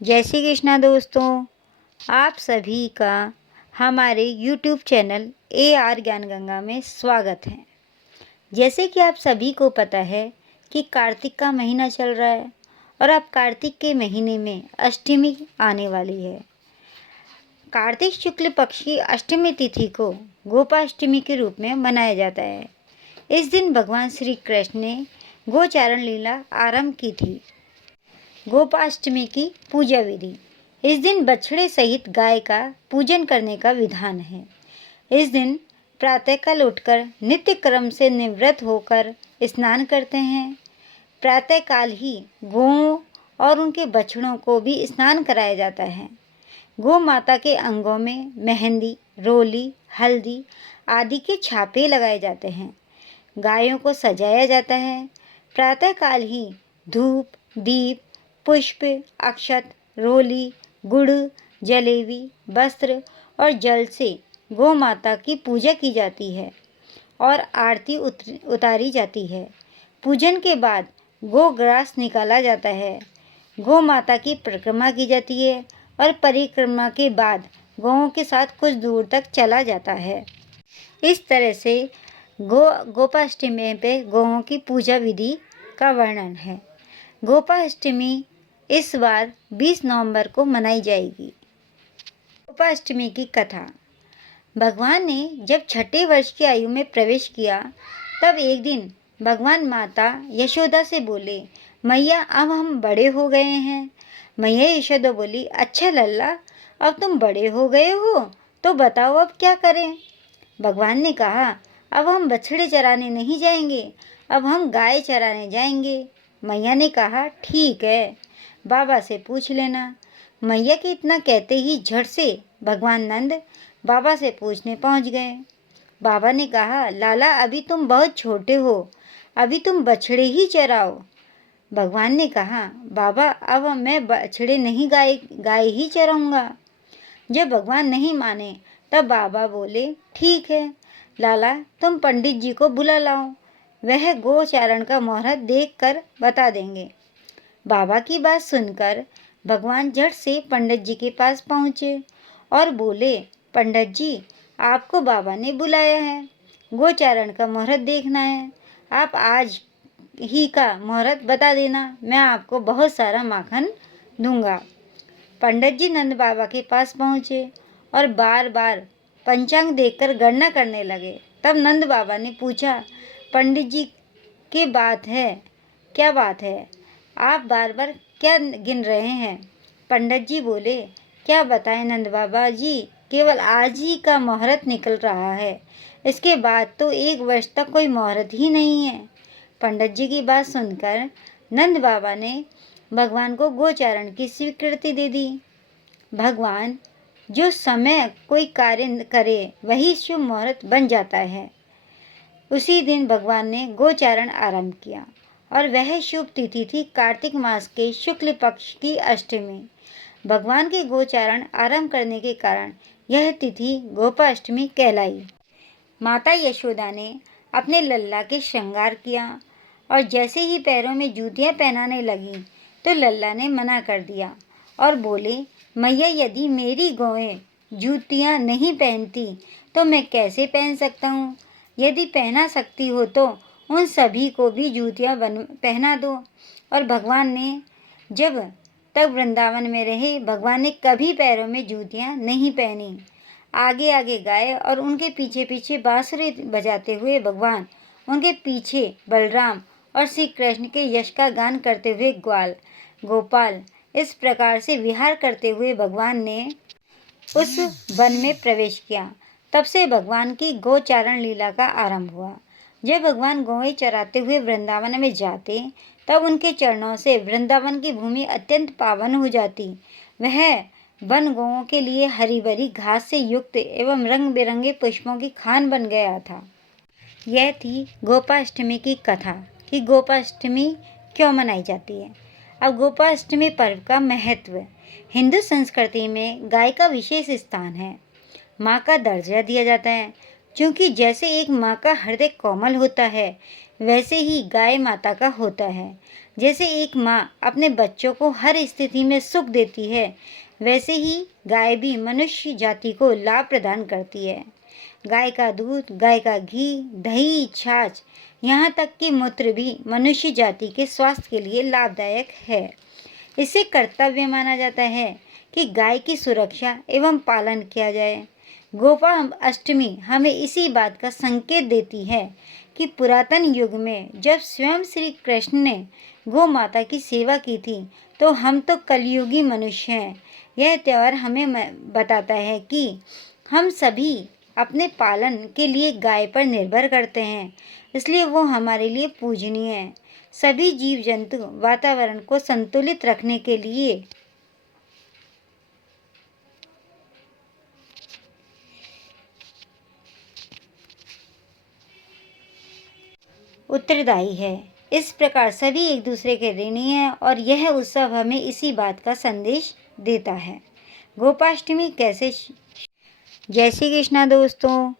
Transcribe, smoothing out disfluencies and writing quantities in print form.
जय श्री कृष्णा दोस्तों, आप सभी का हमारे YouTube चैनल AR ज्ञान गंगा में स्वागत है। जैसे कि आप सभी को पता है कि कार्तिक का महीना चल रहा है और अब कार्तिक के महीने में अष्टमी आने वाली है। कार्तिक शुक्ल पक्ष की अष्टमी तिथि को गोपाष्टमी के रूप में मनाया जाता है। इस दिन भगवान श्री कृष्ण ने गोचारण लीला आरंभ की थी। गोपाष्टमी की पूजा विधि। इस दिन बछड़े सहित गाय का पूजन करने का विधान है। इस दिन प्रातःकाल उठकर नित्य क्रम से निवृत्त होकर स्नान करते हैं। प्रातःकाल ही गौओं और उनके बछड़ों को भी स्नान कराया जाता है। गौ माता के अंगों में मेहंदी, रोली, हल्दी आदि के छापे लगाए जाते हैं। गायों को सजाया जाता है। प्रातःकाल ही धूप, दीप, पुष्प, अक्षत, रोली, गुड़, जलेबी, वस्त्र और जल से गौ माता की पूजा की जाती है और आरती उतारी जाती है। पूजन के बाद गो ग्रास निकाला जाता है। गौ माता की परिक्रमा की जाती है और परिक्रमा के बाद गौओं के साथ कुछ दूर तक चला जाता है। इस तरह से गोपाष्टमी पे गौओं की पूजा विधि का वर्णन है। गोपाष्टमी इस बार 20 नवंबर को मनाई जाएगी। गोपाष्टमी की कथा। भगवान ने जब छठे वर्ष की आयु में प्रवेश किया तब एक दिन भगवान माता यशोदा से बोले, मैया अब हम बड़े हो गए हैं। मैया यशोदा बोली, अच्छा लल्ला, अब तुम बड़े हो गए हो तो बताओ अब क्या करें। भगवान ने कहा, अब हम बछड़े चराने नहीं जाएंगे, अब हम गाय चराने जाएंगे। मैया ने कहा, ठीक है, बाबा से पूछ लेना। मैया के इतना कहते ही झट से भगवान नंद बाबा से पूछने पहुंच गए। बाबा ने कहा, लाला अभी तुम बहुत छोटे हो, अभी तुम बछड़े ही चराओ। भगवान ने कहा, बाबा अब मैं बछड़े नहीं गाय ही चराऊंगा। जब भगवान नहीं माने तब बाबा बोले, ठीक है लाला, तुम पंडित जी को बुला लाओ, वह गोचारण का मुहूर्त देखकर बता देंगे। बाबा की बात सुनकर भगवान झट से पंडित जी के पास पहुँचे और बोले, पंडित जी, आपको बाबा ने बुलाया है, गोचारण का मुहूर्त देखना है। आप आज ही का मुहूर्त बता देना, मैं आपको बहुत सारा माखन दूंगा। पंडित जी नंद बाबा के पास पहुँचे और बार बार पंचांग देखकर गणना करने लगे। तब नंद बाबा ने पूछा, पंडित जी क्या बात है, आप बार बार क्या गिन रहे हैं। पंडित जी बोले, क्या बताएं नंद बाबा जी, केवल आज ही का मुहूर्त निकल रहा है, इसके बाद तो 1 वर्ष तक कोई मुहूर्त ही नहीं है। पंडित जी की बात सुनकर नंद बाबा ने भगवान को गोचारण की स्वीकृति दे दी। भगवान जो समय कोई कार्य करे वही शुभ मुहूर्त बन जाता है। उसी दिन भगवान ने गोचारण आरंभ किया और वह शुभ तिथि थी कार्तिक मास के शुक्ल पक्ष की अष्टमी। भगवान के गोचारण आरंभ करने के कारण यह तिथि गोपाष्टमी कहलाई। माता यशोदा ने अपने लल्ला के श्रृंगार किया और जैसे ही पैरों में जूतियां पहनाने लगी तो लल्ला ने मना कर दिया और बोले, मैया यदि मेरी गौएं जूतियां नहीं पहनती तो मैं कैसे पहन सकता हूँ। यदि पहना सकती हो तो उन सभी को भी जूतियाँ पहना दो। और भगवान ने जब तक वृंदावन में रहे, भगवान ने कभी पैरों में जूतियाँ नहीं पहनी। आगे आगे गाय और उनके पीछे पीछे बांसुरी बजाते हुए भगवान, उनके पीछे बलराम और श्री कृष्ण के यश का गान करते हुए ग्वाल गोपाल, इस प्रकार से विहार करते हुए भगवान ने उस वन में प्रवेश किया। तब से भगवान की गोचारण लीला का आरंभ हुआ। जब भगवान गौएं चराते हुए वृंदावन में जाते तब उनके चरणों से वृंदावन की भूमि अत्यंत पावन हो जाती। वह वन गौओं के लिए हरी भरी घास से युक्त एवं रंग बिरंगे पुष्पों की खान बन गया था। यह थी गोपाष्टमी की कथा कि गोपाष्टमी क्यों मनाई जाती है। अब गोपाष्टमी पर्व का महत्व। हिंदू संस्कृति में गाय का विशेष स्थान है। माँ का दर्जा दिया जाता है, क्योंकि जैसे एक माँ का हृदय कोमल होता है वैसे ही गाय माता का होता है। जैसे एक माँ अपने बच्चों को हर स्थिति में सुख देती है, वैसे ही गाय भी मनुष्य जाति को लाभ प्रदान करती है। गाय का दूध, गाय का घी, दही, छाछ, यहाँ तक कि मूत्र भी मनुष्य जाति के स्वास्थ्य के लिए लाभदायक है। इसे कर्तव्य माना जाता है कि गाय की सुरक्षा एवं पालन किया जाए। गोपाल अष्टमी हमें इसी बात का संकेत देती है कि पुरातन युग में जब स्वयं श्री कृष्ण ने गौ माता की सेवा की थी, तो हम तो कलयुगी मनुष्य हैं। यह त्यौहार हमें बताता है कि हम सभी अपने पालन के लिए गाय पर निर्भर करते हैं, इसलिए वो हमारे लिए पूजनीय है। सभी जीव जंतु वातावरण को संतुलित रखने के लिए उत्तरदायी है। इस प्रकार सभी एक दूसरे के ऋणी हैं और यह उत्सव हमें इसी बात का संदेश देता है। गोपाष्टमी कैसे। जय श्री कृष्णा दोस्तों।